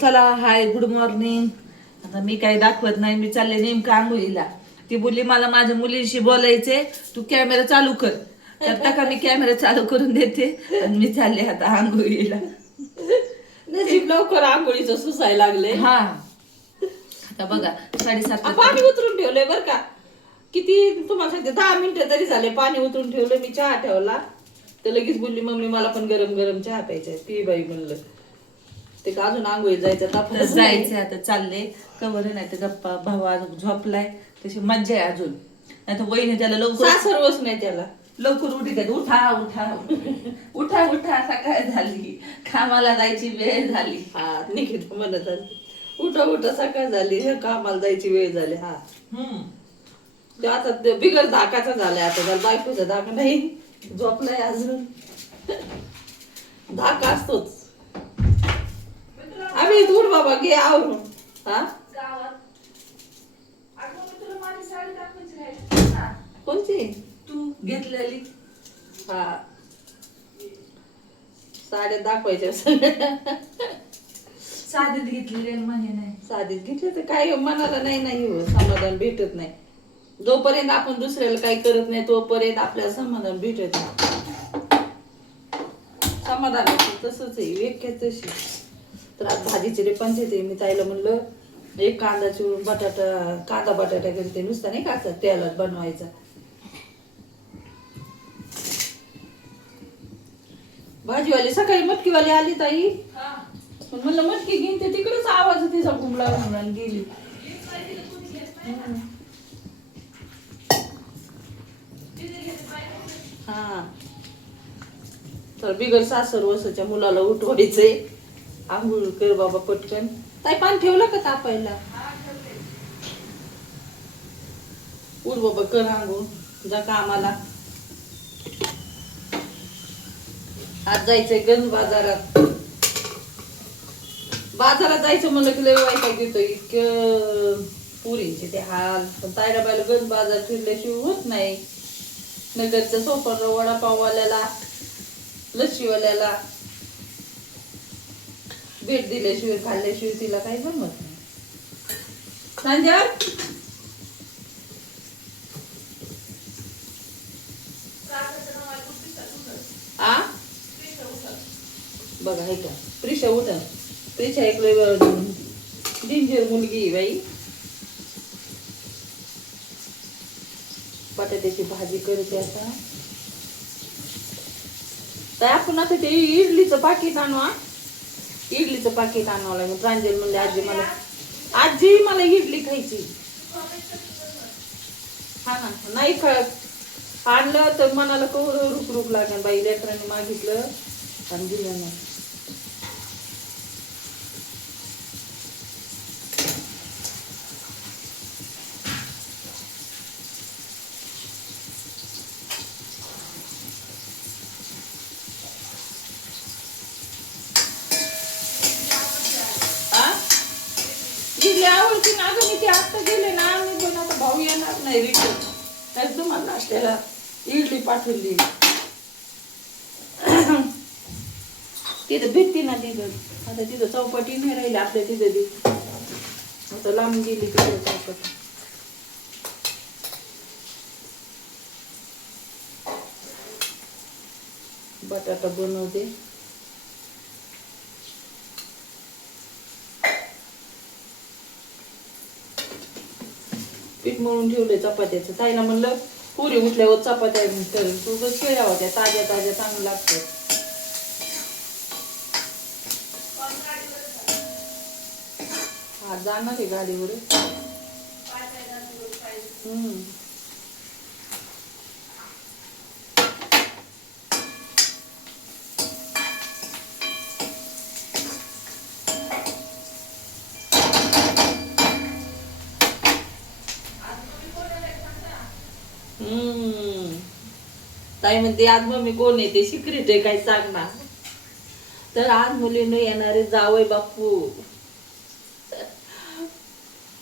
चला hi good morning आता मी काही दाखवत नाही मी चालले नेमकं आंघोळीला. ती बोलली मला माझ्या मुलीशी बोलायचे तू कॅमेरा चालू कर. तर का मी कॅमेरा चालू करून देते आणि मी चालले आता आंघोळीला. नशीब लवकर आंघोळीचं सुसायला लागले हा. आता बघा साडेसात पाणी उतरून ठेवलंय बर का. किती तुम्हाला सांगते दहा मिनिटं तरी झाले पाणी उतरून ठेवलं मी चहा ठेवला. तर लगेच बोलली मम्मी मला पण गरम गरम चहा प्यायचा पी बाई म्हणलं ते का अजून आंघोळी जायचं तर तापच जायचं आता चालले कवर नाही तर गप्पा अजून झोपलाय. तशी मज्जा आहे अजून. नाही तर वहिनी त्याला लवकर सासर वस नाही त्याला. लवकर उठी देत उठा उठा उठा उठा. सकाळ झाली? कामाला जायची वेळ झाली. हा निकिता म्हणत आली. उठा उठा सकाळ झाली. हे कामाला जायची वेळ झाली. हा. हम्म. ते आता ते बिगर धाकाचा झालाय आता. त्याला बायकोचा धाका नाही. झोपलाय अजून. धाका असतोच. आम्ही दूर बाबा घे आवरून हा? कोणची तू घेतलेली. हा. साड्या दाखवायच्या साधीत घेतलेली म्हणे नाही. साधीच घेतलं तर काही मनाला नाही नाही हो समाधान भेटत नाही. जोपर्यंत आपण दुसऱ्याला काही करत नाही तोपर्यंत आपल्याला समाधान भेटत नाही. समाधान तसंच आहे व्याख्या तशी. तर आज भाजीचे रे पंचायत आहे मी ताईला म्हणलं एक कांदा चिरून बटाटा कांदा बटाटा करते नुसता नाही का असं तेलात बनवायचा. भाजीवाली सकाळी मटकीवाली आली ताई. पण म्हणलं मटकी घेईन ते तिकडेच आवाज तिचा घुमला घुमला गेली. हा. तर बिगर सासर वसाच्या मुलाला उठवायचंय. आंघोळ कर बाबा पटकन. ताई पाणी ठेवलं का तापायला? उठ बाबा कर आंघोळ. जा कामाला. आज जायचंय गंज बाजारात. बाजारात जायचं म्हणलं की लय वाईट घेतो इतकं पुरीचे ते हाल. पण तायरा बायला गंज बाजार फिरल्याशिवाय होत नाही. नगरच्या सोपरला वडापाववाल्याला लस्सीवाल्याला. भेट दिल्याशिवाय खाल्ल्याशिवाय तिला काही जमत नाही. सांजा आ? बघा हे का प्रिशा उठा. प्रिशा एक डेंजर मुलगी बाई. बटाट्याची भाजी करते आता. तर आपण आता ते इडलीचं पाकिट आणवा इडलीचं पाकिट आणावं लागेल. प्रांजल म्हणले आजी मला आजी मला इडली खायची. हा ना नाही खा आणलं तर मनाला कवर रुक रुक लागेल बाई लेकरांनी मागितलं आणि दिलं नाही आ? इडली आवडती ना गं मी ते आत्ता गेले ना मी पण आता भाऊ येणार नाही रिटर्न तर तुम्हाला नाश्त्याला इडली पाठवली. तिथं भेटते ना तिथं. आता तिथं चौपाटी नाही राहिली आपल्या तिथं बी. आता लांब गेली तिथं चौपाटी. बटाटा बनवते. पीठ मळून ठेवलंय चपात्याचं. ताईला म्हणलं पुरी उठल्यावर चपात्या तर तुझं केल्या होत्या ताज्या ताज्या चांगलं लागतं हा जाणार आहे गाडीवर हम्म. हम्म. ताई म्हणते आज मम्मी कोण आहे? ते सिक्रेट आहे काय सांगणार तर आज मुलीनं येणारे जावय बापू.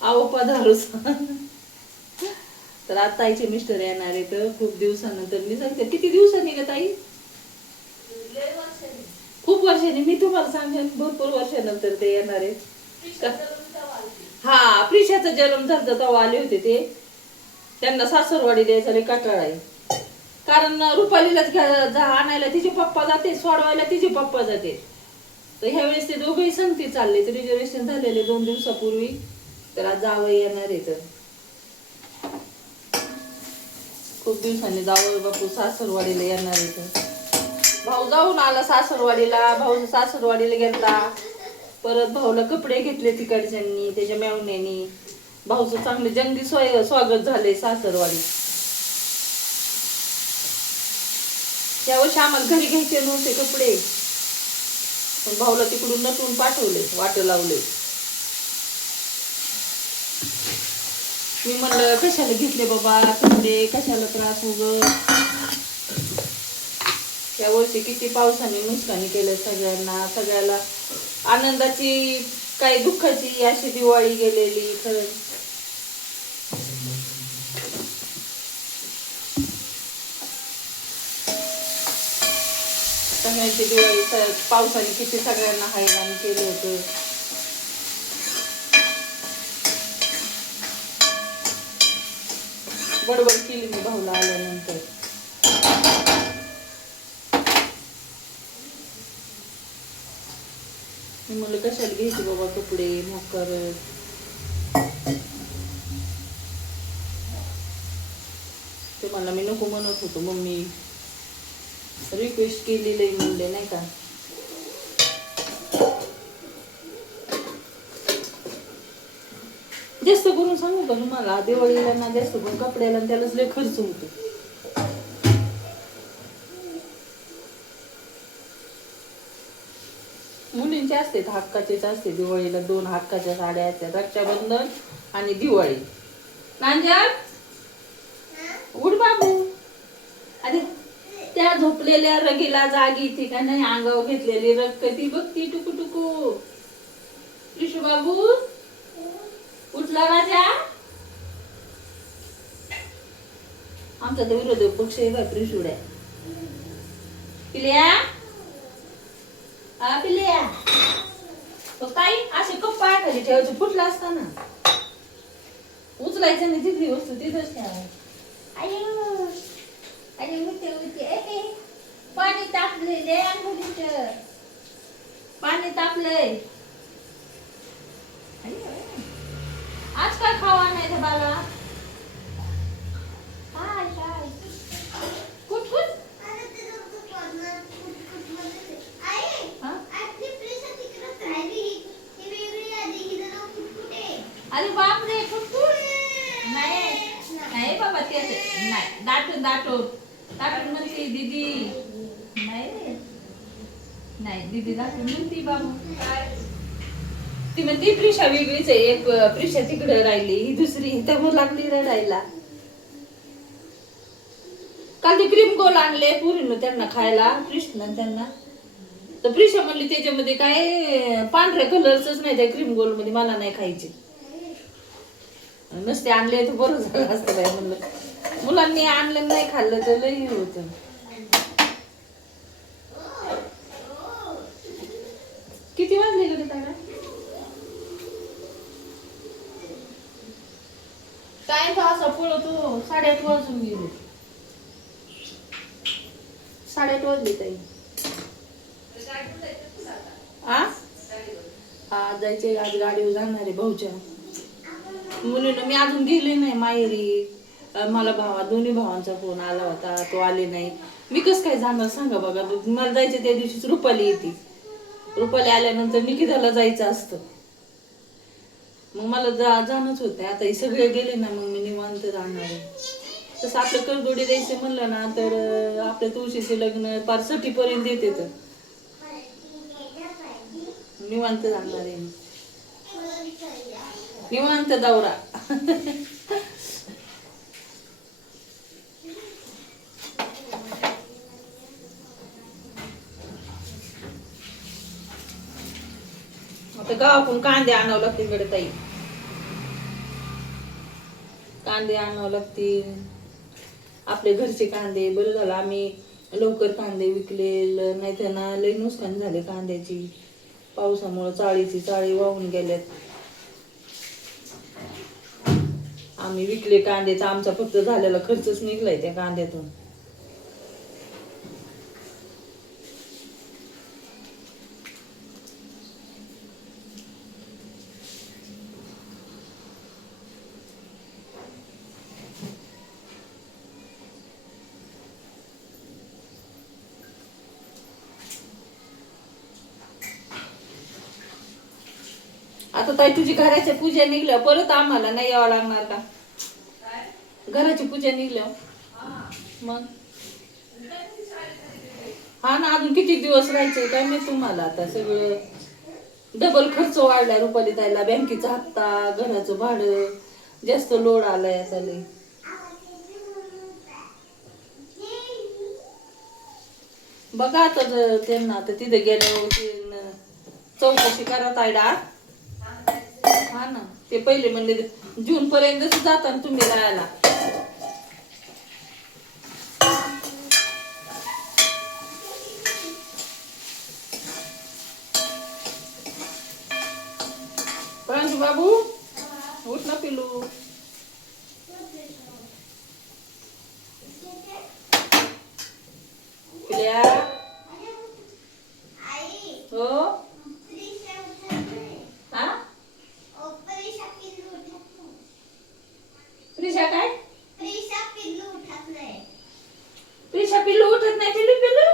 आहो पधारू तर आज ताईचे मिस्टर येणार आहे तर खूप दिवसानंतर मी सांगते किती दिवसांनी का ताई? खूप वर्षांनी. मी तुम्हाला सांगेन भरपूर वर्षानंतर ते येणार. आहे हा प्रिशाचा जन्म झाला तेव्हा आले होते ते. त्यांना सासरवाडी द्यायचा रे कटाळा आहे. कारण रुपालीलाच घ्या जा आणायला तिचे पप्पा जाते सोडवायला तिचे पप्पा जाते. तर ह्यावेळेस ते दोघेही संगती चालले. तर रिझर्वेशन झालेले दोन दिवसापूर्वी. तर आज जावं येणार आहे तर. खूप दिवसांनी जावं बापू सासरवाडीला येणार आहे तर. भाऊ जाऊन आला सासरवाडीला. भाऊ सासरवाडीला गेला. परत भाऊला कपडे घेतले तिकडच्यांनी त्याच्या मेवण्यानी. भाऊचं चांगलं जंगी सोय स्वागत झाले सासरवाडी यावर्षी आम्हाला घरी घ्यायचे नव्हते कपडे. पण भाऊला तिकडून नटून पाठवले वाट लावले. मी म्हणलं कशाला घेतले बाबा कपडे? कशाला त्रास उग या वर्षी किती पावसाने नुकसानी केलं सगळ्यांना. सगळ्याला आनंदाची काही दुःखाची अशी दिवाळी गेलेली खरं सगळ्यांची दिवाळी पावसाने किती सगळ्यांना हैराण केलं होतं. बडबड केली मी भाऊला आल्यानंतर. मी म्हणलं कशाला घ्यायचे बाबा कपडे मोकर? ते मला मी नको म्हणत होतो मम्मी. रिक्वेस्ट केलेली म्हणले नाही का? जास्त करून सांगू का तुम्हाला? दिवाळीला ना जास्त करून कपड्याला त्यालाच लय खर्च होतो. मुलींचे असते हक्काचेच असते. दिवाळीला दोन हक्काच्या साड्या असतात रक्षाबंधन आणि दिवाळी. नांजर उठ बाबू अरे त्या झोपलेल्या रगीला जागी ठिकाणी अंगावर घेतलेली रग कधी बघती टुकू टुकू. विशू बाबू उठला राजा? आमचा तर विरोध पक्ष आहे बापरे शिवड्या पिल्या? हा पिल्या. ताई असे कप्पा पाय खाली ठेवायचे फुटला असताना. उचलायचं नाही तिथली वस्तू तिथंच ठेवायची. अयो अरे उठे उठे पाणी तापलेले मुलीचं पाणी तापलंय. आज काय खावा नाही त्या बाला काय काय कुठ? कुठ हा? अरे बापरे कुठून नाही नाही बाबा ते नाही दाटून दाटून. टाकून म्हणते दीदी. नाही नाही दीदी टाकून म्हणते बाबू. ती म्हणते प्रिशा वेगळीच आहे. एक अं, प्रिशा तिकडे राहिली ही दुसरी त्यामुळे लागली रडायला काल ते क्रीम गोल आणले पुरीनं त्यांना खायला कृष्ण त्यांना. तर प्रिशा म्हणली त्याच्यामध्ये काय पांढऱ्या कलरच नाही त्या क्रीम गोलमध्ये मला नाही खायचे. नसते आणले तर बरं झालं असतं काय म्हणलं. मुलांनी आणलं नाही खाल्लं तर लई होतं. किती वाजले गे तारा टाइम तर असा पळतो साडेआठ वाजून गेले. साडेआठ वाजले ताई. आ? हा जायचे आज गाडीवर जाणार आहे भाऊच्या. मुलीनं मी अजून गेले नाही माहेरी. मला भावा दोन्ही भावांचा फोन आला होता तो आले नाही मी कसं काय जाणार सांगा बघा मला जायचं त्या दिवशीच रुपाली येते. रुपाली आल्यानंतर निकिताला जायचं असतं. मग मला जा जाणंच होतं आता हे सगळे गेले ना मग मी निवांत जाणार आहे. तसं आपलं करदोडी द्यायचं म्हणलं ना तर आपल्या तुळशीचे लग्न पार पर्यंत येते तर. निवांत जाणार आहे निवांत दौरा. आता गावाकडून कांदे आणावं लागतील कडे ताई. कांदे आणावं लागतील. आपले घरचे कांदे बरं झालं आम्ही लवकर कांदे विकले नाही त्यांना लई नुकसान झाले कांद्याची. पावसामुळं चाळीची चाळी वाहून गेल्यात. आम्ही विकले कांद्याचा आमचा फक्त झालेला खर्चच निघलाय त्या कांद्यातून. आता ताई तुझी घराच्या पूजा निघल्या. परत आम्हाला नाही यावं लागणार का? घराची पूजा निघल्या. मग? हा ना अजून किती दिवस राहायचे काय मी तुम्हाला आता सगळं? डबल खर्च वाढला रुपाली ताईला बँकेचा हप्ता घराचं भाडं जास्त लोड आलाय आता बघा आता जर त्यांना आता तिथे गेल्यावर चौकशी करा ताईला. हा ना. ते पहिले म्हणले जून पर्यंत जाता ना तुम्ही राहायला पळंजू बाबू उठ ना पिलू पिल्या हो हा प्रिशा काय प्रिशा पिल्लू उठत नाही पिल्लू पिल्लू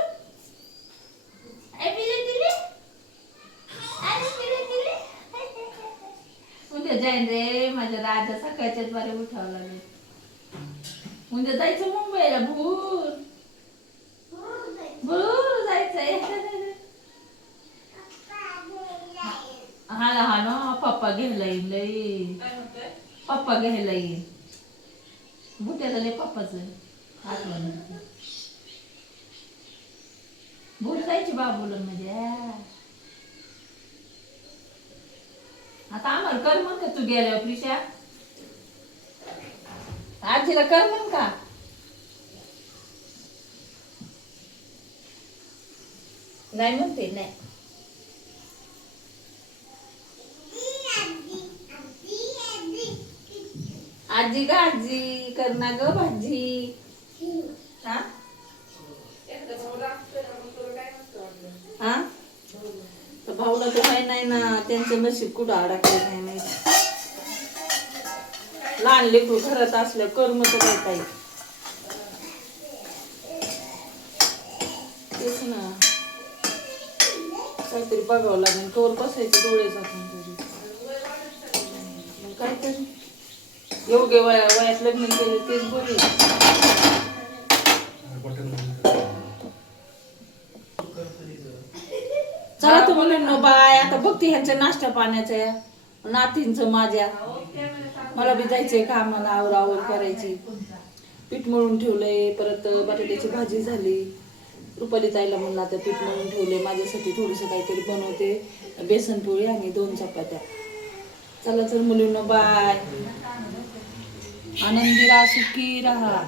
उद्या जाईन रे माझ्या राजा सकाळच्या द्वारे उठावं लागेल उद्या जायचं मुंबईला भूर भूर जायचंय. हा ना हा ना. पप्पा घ्यायला येईल लई. पप्पा घ्यायला येईल. भूत्याला लय पप्पाच आठवण. भूर जायची बाबूला म्हणजे. आता आम्हाला कर मग का तू गेल्यावर प्रिशा? आजीला कर मग का? नाही म्हणते नाही आजी ग आजी कर ना ग भाजी हा हा तर भाऊला तर काही नाही ना त्यांचं नशीब कुठं अडकलं नाही माहिती लहान लेकरू घरात असल्या कर्म तर काय काही तेच ना काहीतरी बघावं लागेल. तोर बसायचे डोळे झाकून तरी. मग काहीतरी. योग्य वया वयात लग्न केलं तेच बरे चला तू मुलांना बाय. आता बघते ह्यांच्या नाश्ता पाण्याचं. नातींचं माझ्या. मला बी जायचंय कामाला आवर आवर करायची. पीठ मळून ठेवलंय. परत बटाट्याची भाजी झाली. रुपाली ताईला म्हणलं आता पीठ म्हणून ठेवले माझ्यासाठी थोडंसं काहीतरी बनवते. बेसन पोळी आणि दोन चपात्या. चला तर मुलींना बाय आनंदी राहा सुखी राहा.